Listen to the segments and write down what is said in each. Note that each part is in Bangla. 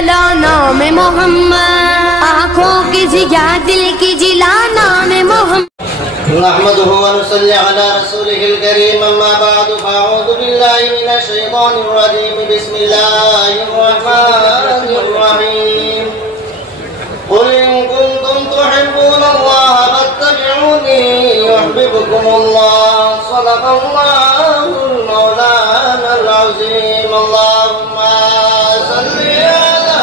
जला नाम मोहम्मद, आँखों की जिया दिल की जिला नाम मोहम्मद। نحمده ونصلي على رسوله الكريم أما بعد فأعوذ بالله من الشيطان الرجيم بسم الله الرحمن الرحيم قل إن كنتم تحبون الله فاتبعوني يحببكم الله صدق الله المولانا العظيم اللهم صل على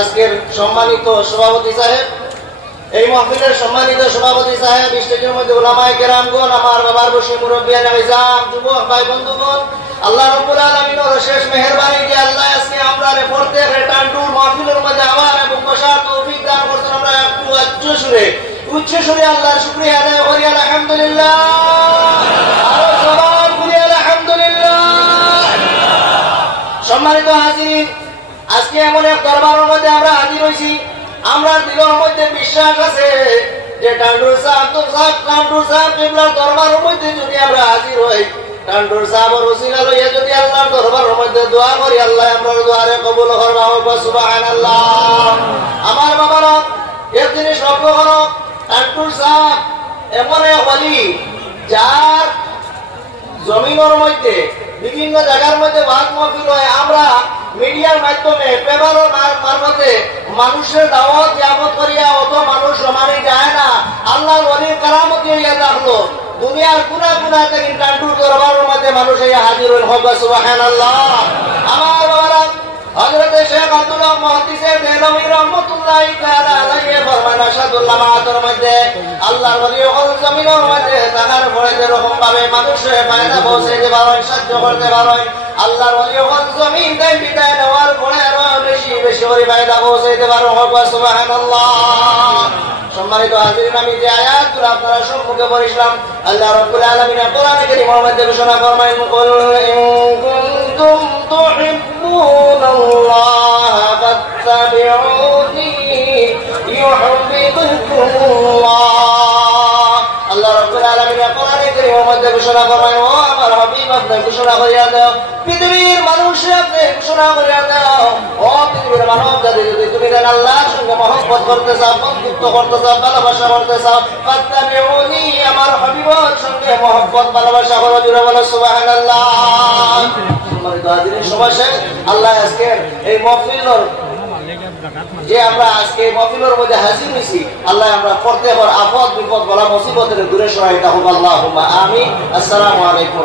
আজকের সম্মানিত সভাপতি সাহেব, এই মাহফিলের সম্মানিত সভাপতি সাহেব, স্টেজের মধ্যে উলামায়ে কেরামগণ, আমার বাবার বসে মুরব্বিয়ান নিজাম, যুবক ভাই বন্ধুগণ, আল্লাহ রাব্বুল আলামিনের শেষ মেহেরবানি যে আল্লাহ আজকে আমরা প্রত্যেক রেটান্ডুর মাহফিলের মধ্যে আমার এবং বসার তৌফিক দান করছেন। আমরা একটু উচ্চ সুরে আল্লাহর শুকরিয়া আদায় করি আলহামদুলিল্লাহ। আরো সবাই বলি আলহামদুলিল্লাহ। সম্মানিত হাজিরিন, আজকে এমন এক দরবারের মধ্যে আমরা হাজির হয়েছি, আমরা দিলের মধ্যে বিশ্বাস আছে যে টান্ডুর সাহেব কিবলার দরবারের মধ্যে যদি আমরা হাজির হই, টান্ডুর সাহেবের ওসিলা লইয়া যদি আল্লাহর দরবারের মধ্যে দোয়া করি, আল্লাহ আপনার দোয়ারে কবুল করবে। সুবহানাল্লাহ। আমার বাবারা এক জিনিস লক্ষ্য করো, টান্ডুর সাহেব এমন এক ওলি যার জমিনের মধ্যে বিভিন্ন জায়গার মধ্যে ওয়াজ মাহফিল হয়, আমরা মিডিয়ার মাধ্যমে পেপারের মারফতে মানুষের দাওয়াত নিয়ামত করিয়া অত মানুষ সমানে যায় না। আল্লাহর ওলির কারামত নিয়ে রাখলো দুনিয়ার কোনা কোনা থেকে টান্ডুর দরবারের মধ্যে মানুষ এই হাজির হইল। সুবহানাল্লাহ। আমার বাবারা হযরত শেখ আব্দুল্লাহ মুহাদ্দিসে দেহলভী রাহমাতুল্লাহি তাআলা আলাইহি ফরমান আশহাদুল্লাহ মাআতের মধ্যে আল্লাহর ওলি হল জমিনের মধ্যে তাহার পরে যেরকম ভাবে মানুষের ফায়দা পৌঁছাইতে পারেন, সাহায্য করতে পারেন, আল্লাহর ওলি হল জমিন তাই বিদায় নেওয়ার পরে আরো বেশি বেশি করে ফায়দা পৌঁছাইতে পারেন। সুবহানাল্লাহ। সম্মানিত হাজিরিন, আমি যে আয়াতগুলো আপনারা সম্মুখে পড়ছিলাম, আল্লাহ রাব্বুল আলামিন কোরআনে কারীমের মধ্যে ঘোষণা ফরমায়েন, কুল ইন কুনতুম তুহিব্বুনাল্লাহ ফাত্তাবিউনি ইউহিব্বুকুমুল্লাহ। আল্লাহ রাব্বুল আলামিন কোরআনে কারীমের মধ্যে ঘোষণা ফরমায়েন, ও আমার হাবিব আপনি ঘোষণা করিয়া দাও, পৃথিবীর মানুষে আপনি ঘোষণা করিয়া দাও, ও পৃথিবীর মানব জাতি, যদি তুমি আল্লাহর সঙ্গে মহব্বত করতে চাও, বন্ধুত্ব করতে চাও, ভালোবাসা করতে চাও, ফাত্তাবিউনি আমার হাবিবের সঙ্গে মহব্বত ভালোবাসা করো। জোরে বলো সুবহানাল্লাহ। সম্মানিত হাজিরিন, সবাই আল্লাহ আজকে এই মাহফিলের যে আমরা আজকে মাহফিলের মধ্যে হাজির হয়েছি, আল্লাহ আমরা প্রত্যেক আপদ বিপদ বলা মুসিবতের দূরে সহায়তা হোক। আল্লাহুম্মা আমিন। আসসালামু আলাইকুম।